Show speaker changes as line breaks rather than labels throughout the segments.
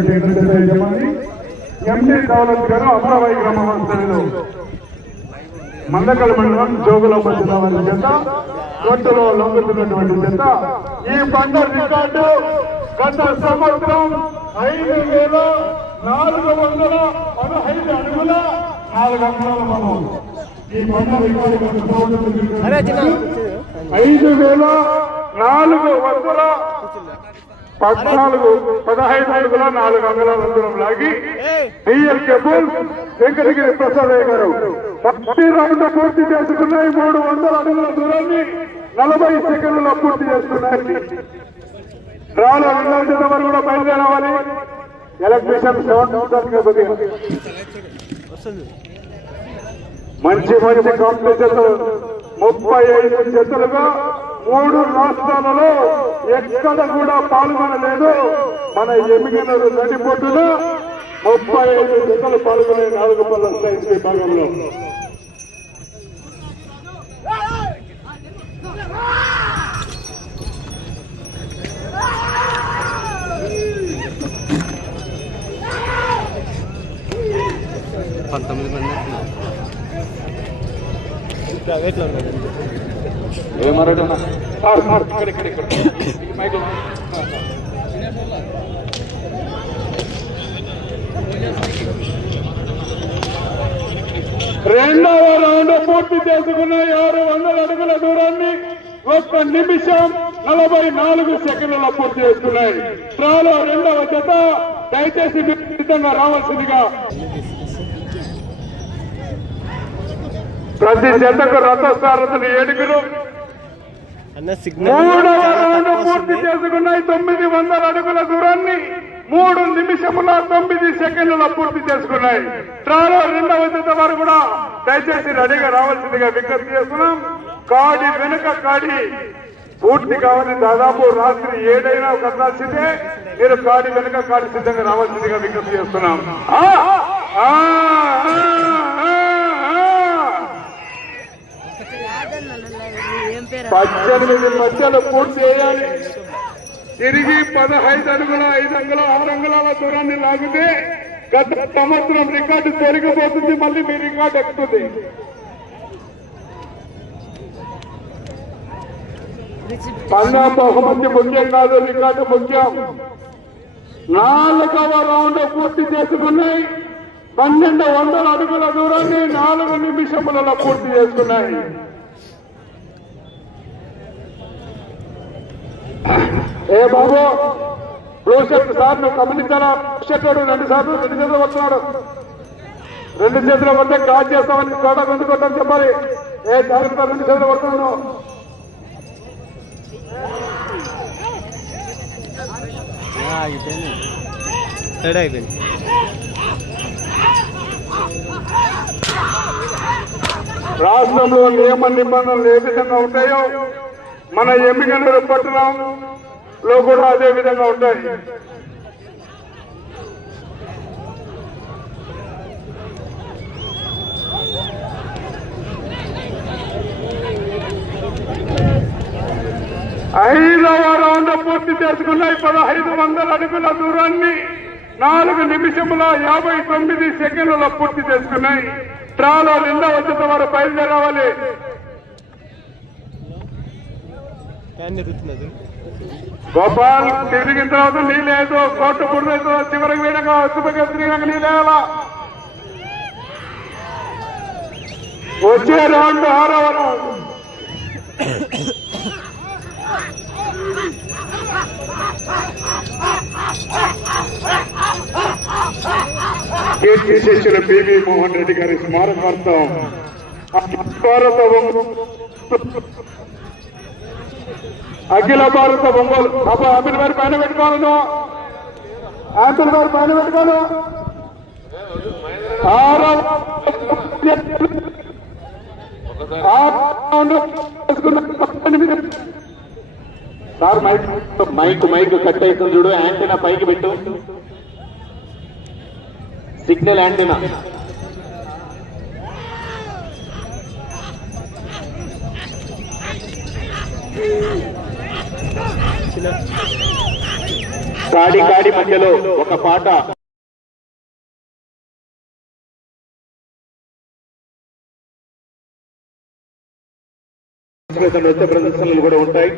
ఎన్నికల యజమాని ఎండి గారు అమరావతి గ్రామవాసులు మందకల్ మండలం జిల్లా వారి చేత కోర్టులో లొంగుతున్నటువంటి చేత ఈ పంట రికార్డు గత సంవత్సరం ఐదు వేల నాలుగు వందల పదహైదు అడుగుల నాలుగు అంగుళాల మనం ఈ పంట రికార్డు ఐదు వేల నాలుగు వందల పద్నాలుగు పదహైదు అడుగుల నాలుగు అంగుళాల దూరం లాగి డిఎల్ కేబుల్ వెంకటగిరి ప్రసాదయ్య గారు. మొదటి రౌండ్ పూర్తి చేసుకున్నాయి మూడు వందల అడుగుల దూరాన్ని నలభై సెకండ్లలో పూర్తి చేసుకున్నాయి రాను రెండవ జత వారు కూడా బయలుదేరవాలి ఎలక్ట్రీషియన్ సెవెన్ మంచి మంచి కాంపిటీషన్ ముప్పై ఐదు జతలుగా మూడు రాష్ట్రాలలో ఎక్కడ కూడా పాల్గొనలేదు. మన ఎమిగినరు నడిపోటులో ముప్పై ఐదు జతలు పాల్గొనే నాలుగు పళ్ళ సైన్స్ విభాగంలో
పంతొమ్మిది మంది.
ప్రైవేట్లో ఉన్నాడు
ఏమరడన్నా సార్ సార్ ఇక్కడ ఇక్కడ ఇక్కడ. ఈ మైక్లో. రెండవ రౌండ్ పూర్తి చేసుకున్న ఆరు వందల అడుగుల దూరాన్ని ఒక్క నిమిషం నలభై నాలుగు సెకండ్లలో పూర్తి చేసుకున్నాయి. డ్రాలో రెండవ జత. దయచేసి సిద్ధంగా రావాల్సిందిగా. ప్రతి జతకు రథసారథులు ఏడుగురు
అన్న సిగ్నల్
మూడవ రౌండ్ పూర్తి చేసుకున్నాయి తొమ్మిది వందల అడుగుల దూరాన్ని మూడు నిమిషముల తొమ్మిది సెకండ్ల పూర్తి చేసుకున్నాయి. త్రాలో రెండవ జత వారు కూడా దయచేసి రెడీగా రావాల్సిందిగా విజ్ఞప్తి చేస్తున్నాం. కాడి వెనుక కాడి పూర్తి కావాలి. దాదాపు రాత్రి ఏడైనా కట్టాల్సిందే మీరు కాడి వెనుక కాడి సిద్ధంగా రావాల్సిందిగా విజ్ఞప్తి చేస్తున్నాం ఆ! ఆ! ఆ! ఆ! ఆ!
ఏం పేరు
పద్దెనిమిది మధ్యలో పూర్తి చేయాలి. తిరిగి పదహైదు అడుగుల ఐదు అంగుల ఆరు అంగుళాల దూరాన్ని లాగితే గత సంవత్సరం రికార్డు తొలగిపోతుంది మళ్ళీ మీ రికార్డు ఎక్కుతుంది. పన్నా బహుమతి ముఖ్యం కాదు రికార్డు ముఖ్యం. నాలుగవ రౌండ్ పూర్తి చేసుకున్నాయి. పన్నెండు వందల అడుగుల దూరాన్ని నాలుగు నిమిషములలో పూర్తి చేసుకున్నాయి. ఏ బాబు? బ్లూ షర్ట్ సార్ నువ్వు గమనించాలా? షర్ట్ రెండు సార్లు రెండు చేతులు పడుతున్నాడు రెండు చేతులు పడితే కాల్ చేస్తామని కోట రెండు కొట్టని చెప్పాలి. ఏ జాగ్రత్త రెండు చేతులు పడుతున్నాను
అయిపోయింది.
రాష్ట్రంలో నియమ నిబంధనలు ఏ విధంగా ఉంటాయో మన ఎమ్మిగనూరు పట్టణంలో కూడా అదే విధంగా ఉంటాయి. ఐదవ రౌండ్ పూర్తి చేసుకున్నాయి పదహైదు వందల అడుగుల దూరాన్ని నాలుగు నిమిషముల యాభై తొమ్మిది సెకండ్లలో పూర్తి చేసుకున్నాయి. ట్రాలో రెండవ జత వారు బయలుదేరవాలి. గోపాల్ తిరిగిన తర్వాత నీళ్ళు కోర్టు బుర్ర చివరికి పోయినాక శుభగా తిరిగినాక నీళ్ళేయాలా వచ్చే రౌండ్ ఆరవ రౌండ్. కీర్తి శిష్యులు పివి మోహన్ రెడ్డి గారి స్మారకార్థం. భారత అఖిల భారత ఒంగోలు. పాప ఆపిల్ గారు పైన పెట్టుకోవాలను ఆపిల్ గారు పైన పెట్టుకోను.
Sir mike mike mike cut అవుతుంది చూడు యాంటీనా పైకి పెట్టు. సిగ్నల్ యాంటీనా కాడి కాడి మధ్యలో ఒక పాట. నృత్య ప్రదర్శనలు కూడా ఉంటాయి.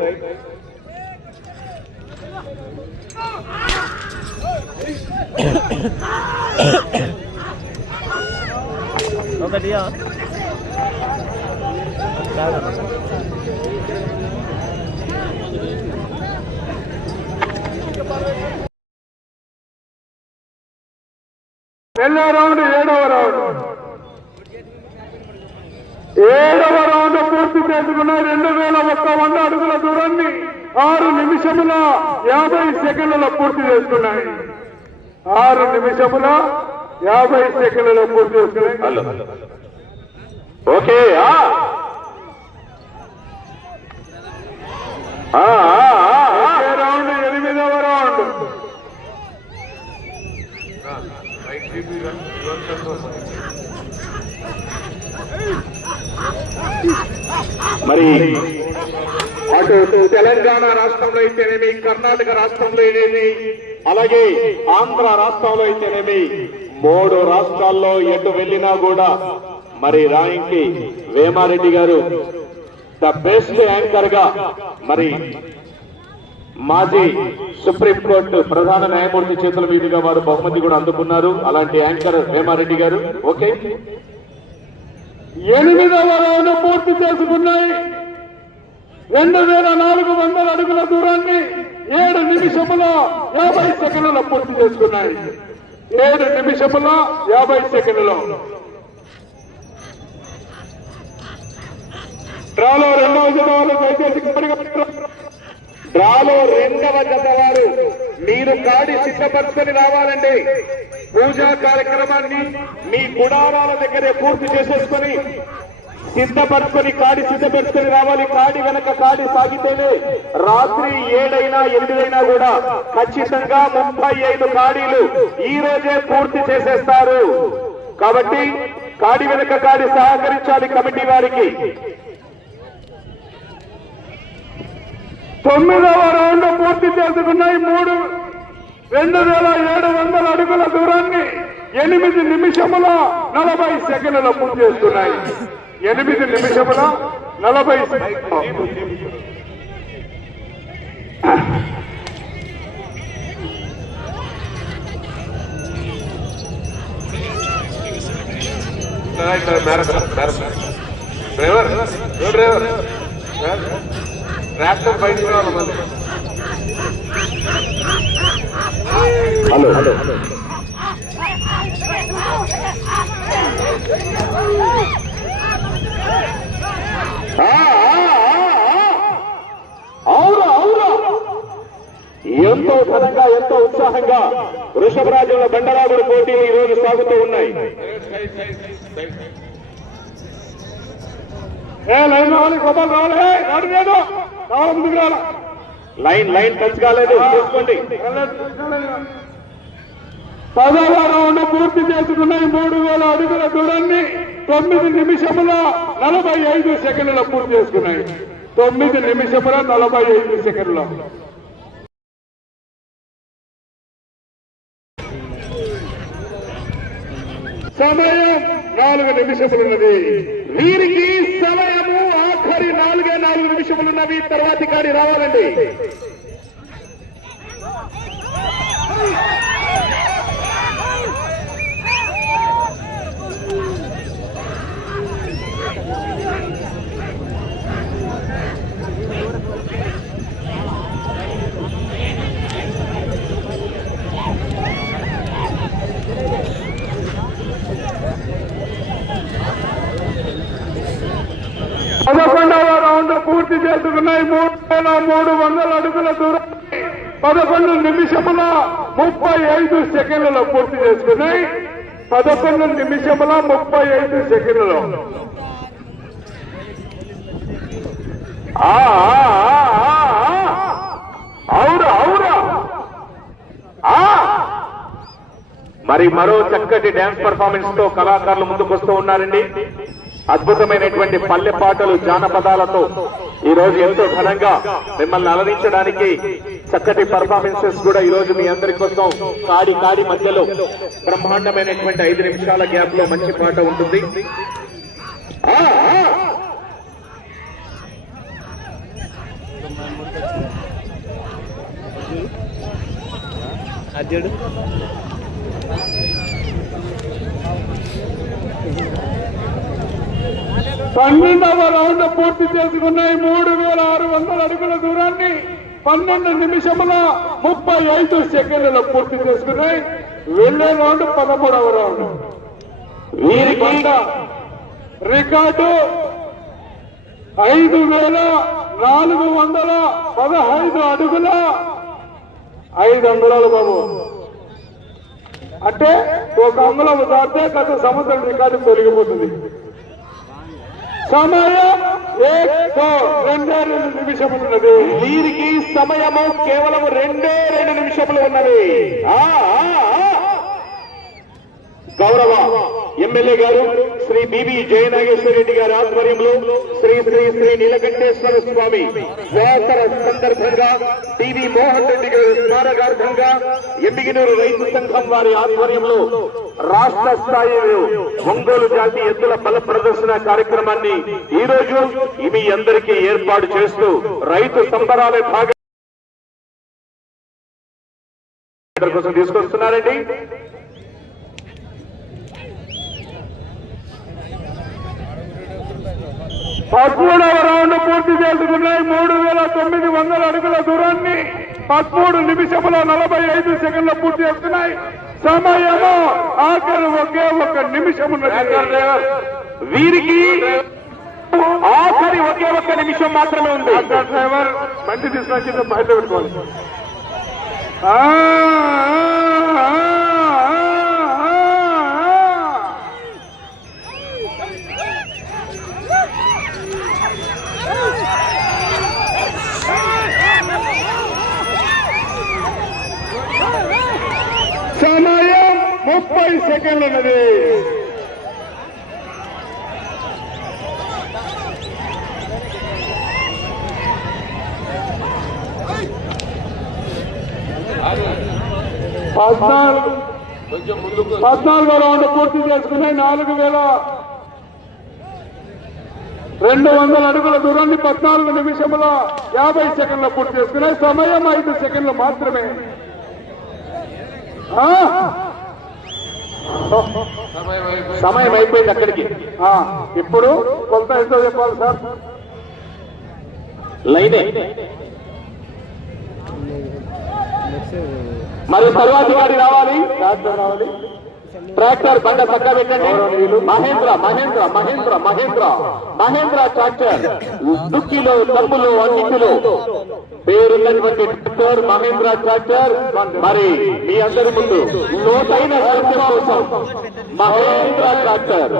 వెళ్ళే రౌండ్ ఏడవ రౌండ్. ఏడవ రౌండ్ పూర్తి చేసుకున్న రెండు వేల ఒక్క వంద అడుగుల దూరాన్ని ఆరు నిమిషముల యాభై సెకండ్లలో పూర్తి చేసుకున్నాయి. ఆరు నిమిషముల యాభై సెకండ్లలో పూర్తి చేసుకున్నాయి.
ఓకే ఆ. ఆ, ఆ, ఆ, ఆ.
వచ్చే రౌండ్ ఎనిమిదవ రౌండ్
మరి అటు తెలంగాణ రాష్ట్రంలో అయితేనేమి కర్ణాటక రాష్ట్రంలో అయితేనేమి అలాగే ఆంధ్ర రాష్ట్రంలో అయితేనేమి మూడు రాష్ట్రాల్లో ఎటు వెళ్ళినా కూడా మరి రాయింకి వేమారెడ్డి గారు ద బెస్ట్ యాంకర్గా మరి మాజీ సుప్రీంకోర్టు ప్రధాన న్యాయమూర్తి చేతుల మీదుగా వారు బహుమతి కూడా అందుకున్నారు. అలాంటి యాంకర్ వేమారెడ్డి గారు. ఓకే.
ఎనిమిదవ రౌండ్ పూర్తి చేసుకున్నాయి. రెండు వేల నాలుగు వందల అడుగుల దూరాన్ని ఏడు నిమిషముల యాభై సెకండ్లలో పూర్తి చేసుకున్నాయి. ఏడు నిమిషముల యాభై సెకండ్లలో. డ్రాలో రెండవ జతవాళ్ళు దయచేసి
డ్రాలో రెండవ జత వారు మీరు కాడి సిద్ధపరచుకొని రావాలండి. పూజా కార్యక్రమాన్ని మీ గుడారాల దగ్గరే పూర్తి చేసేసుకొని సిద్ధపరచుకొని కాడి సిద్ధపరచుకొని రావాలి. కాడి వెనక కాడి సాగితేనే రాత్రి ఏడైనా ఎనిమిదైనా కూడా ఖచ్చితంగా ముప్పై ఐదు కాడీలు ఈ రోజే పూర్తి చేసేస్తారు. కాబట్టి కాడి వెనక కాడి సహకరించాలి కమిటీ వారికి.
తొమ్మిదవ రౌండ్ పూర్తి చేసుకున్నాయి మూడు రెండు వేల ఏడు వందల అడుగుల దూరాన్ని ఎనిమిది నిమిషముల నలభై సెకండ్ల పూర్తి చేస్తున్నాయి ఎనిమిది నిమిషముల నలభై సెకండ్లు.
డ్రైవర్ డ్రైవర్ ట్రాక్టర్ బయటకు రావాలి మళ్ళీ.
హలో. హలో అవునా అవునా. ఎంతో ఘనంగా ఎంతో ఉత్సాహంగా వృషభరాజుల బండలాగుడు పోటీలు ఈ రోజు సాగుతూ ఉన్నాయి.
ఏ లైన్ రావాలి కొబ్బరి రావాలి రాడు లేదు ముందుకు రావాలి.
లైన్ లైన్ టచ్ కాలేదు చూసుకోండి.
పదవ రౌండ్ పూర్తి చేసుకున్నాయి మూడు వేల అడుగుల దూరాన్ని తొమ్మిది నిమిషముల నలభై ఐదు సెకండ్ల పూర్తి చేసుకున్నాయి. తొమ్మిది నిమిషముల నలభై ఐదు సెకండ్ల. సమయం నాలుగు నిమిషములున్నది.
వీరికి సమయము ఆఖరి నాలుగు నాలుగు నిమిషములున్నవి తర్వాతి కాడి రావాలండి
పదకొండవ రౌండ్ ఉన్నాయి మూడు వేల మూడు వందల అడుగుల దూరం. పదకొండు నిమిషముల ముప్పై ఐదు సెకండ్లలో పూర్తి చేసుకున్నాయి పదకొండు నిమిషముల ముప్పై ఐదు సెకండ్లలో.
అవును అవును ఆ. మరి మరో చక్కటి డ్యాన్స్ పర్ఫార్మెన్స్తో కళాకారులు ముందుకు వస్తూ ఉన్నారండి. అద్భుతమైనటువంటి పల్లె పాటలు జానపదాలతో ఈ రోజు ఎంతో ఘనంగా మిమ్మల్ని అలరించడానికి చక్కటి పర్ఫార్మెన్సెస్ కూడా ఈ రోజు మీ అందరి కోసం కాడి కాడి మధ్యలో బ్రహ్మాండమైనటువంటి ఐదు నిమిషాల గ్యాప్లో మంచి పాట ఉంటుంది.
అర్జుడు
పన్నెండవ రౌండ్ పూర్తి చేసుకున్నాయి మూడు వేల ఆరు వందల అడుగుల దూరాన్ని. పన్నెండు నిమిషముల ముప్పై ఐదు సెకండ్లలో పూర్తి చేసుకున్నాయి. వెళ్ళే రౌండ్ పదమూడవ రౌండ్. వీరి కొండ రికార్డు ఐదు వేల నాలుగు వందల పదహైదు అడుగుల ఐదు అంగుళాలు బాబు. అంటే ఒక అంగుళం దాటితే గత సంవత్సరం రికార్డు తొలగిపోతుంది. సమయం రెండే రెండు నిమిషములు ఉన్నది.
వీరికి సమయము కేవలం రెండే రెండు నిమిషములు ఉన్నది. ఆ, గౌరవ ఎమ్మెల్యే గారు శ్రీ బిబి జయనాగేశ్వర రెడ్డి గారి ఆధ్వర్యంలో శ్రీ శ్రీ శ్రీ నీలకంఠేశ్వర స్వామి జాతర సందర్భంగా టీవీ మోహన్ రెడ్డి గారి స్మారకార్థంగా ఎమ్మిగినూరు రైతు సంఘం వారి ఆధ్వర్యంలో రాష్ట్ర స్థాయి ఒంగోలు జాతి ఎద్దుల బల ప్రదర్శన కార్యక్రమాన్ని ఈ రోజు మీ అందరికీ ఏర్పాటు చేస్తూ రైతు సంబరాల భాగం కోసం తీసుకొస్తున్నారండి.
పదమూడవ రౌండ్ పూర్తి చేసుకున్నాయి. మూడు వేల తొమ్మిది వందల అడుగుల దూరాన్ని పదమూడు నిమిషముల నలభై ఐదు సెకండ్ల పూర్తి చేసుకున్నాయి సమయము ఆఖరి ఒకే ఒక నిమిషం
వీరికి ఆఖరి ఒకే ఒక్క నిమిషం మాత్రమే ఉంది.
డ్రైవర్ బండి తీసుకొచ్చి బయట పెట్టుకోవాలి ఆ, ఆ, ఆ, ఆ, ఆ. సమయం ముప్పై సెకండ్లు ఉన్నది పద్నాలుగు పద్నాలుగో రౌండ్ పూర్తి చేసుకున్నాయి నాలుగు వేల రెండు వందల అడుగుల దూరాన్ని పద్నాలుగు నిమిషముల యాభై సెకండ్ల పూర్తి చేసుకున్నాయి సమయం ఐదు సెకండ్లు మాత్రమే. ఆ?
సమయం అయిపోయింది
అక్కడికి.
ఆ, ఇప్పుడు కొంత ఎంతో చెప్పాలి సార్.
లైనే. మరి తరువాతి వాడి రావాలి? ట్రాక్టర్ బండ పక్క పెట్టండి. మహేంద్ర మహేంద్ర మహేంద్ర మహేంద్ర. మహేంద్ర ట్రాక్టర్. దుక్కిలో తమ్ములు అన్నిటిలో పేరున్నటువంటి ట్రాక్టర్ మహేంద్ర ట్రాక్టర్. మరి మీ అందరి ముందు లోతైన సత్యం కోసం మహేంద్ర ట్రాక్టర్.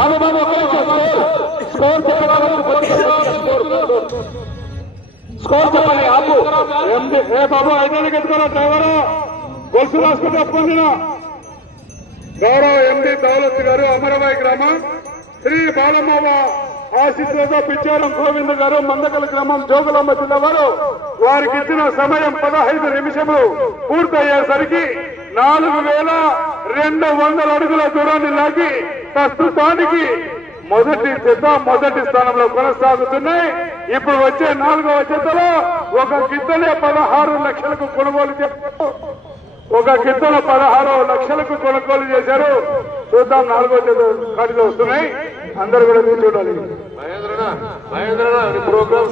బాబు బాబు స్కోర్ స్కోర్, చెప్పండి ఆపు
ఏ బాబు ఐదేళ్ళకి ఎత్తుకోరా డ్రైవరు? గొలుసు రాసుకుంటే ఒప్పుకుంటున్నా గౌరవ ఎండి దౌలత్ గారు అమరవాయి గ్రామం. శ్రీ బాలమ్మ ఆశీస్సులతో పిచ్చారం గోవింద్ గారు మందకల గ్రామం జోగులమ్మ జిల్లా వారు వారికి ఇచ్చిన సమయం పదహైదు నిమిషములు పూర్తయ్యేసరికి నాలుగు వేల రెండు వందల అడుగుల దూరాన్ని లాగి ప్రస్తుతానికి మొదటి జత మొదటి స్థానంలో కొనసాగుతున్నాయి. ఇప్పుడు వచ్చే నాలుగవ జతలో ఒక గిద్దలే పదహారు లక్షలకు కొనుగోలు చేశారు ఒక గిద్దల పదహారు లక్షలకు కొనుగోలు చేశారు. చూద్దాం నాలుగో జత కాటిలో వస్తున్నాయి. అందరు కూడా మీరు చూడాలి.
ప్రోగ్రామ్